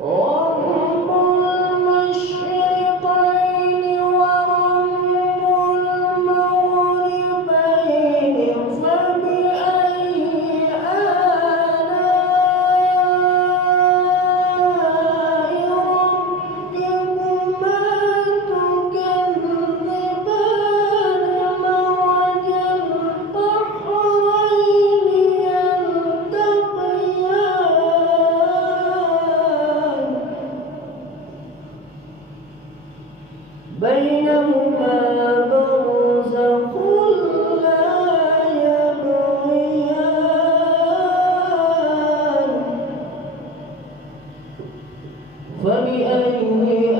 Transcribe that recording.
رب المشرقين ورب المغربين فبأي آلاء ربكما تكذبان مرج البحرين يلتقيان بينهما برزخ لا يبغيان فبأي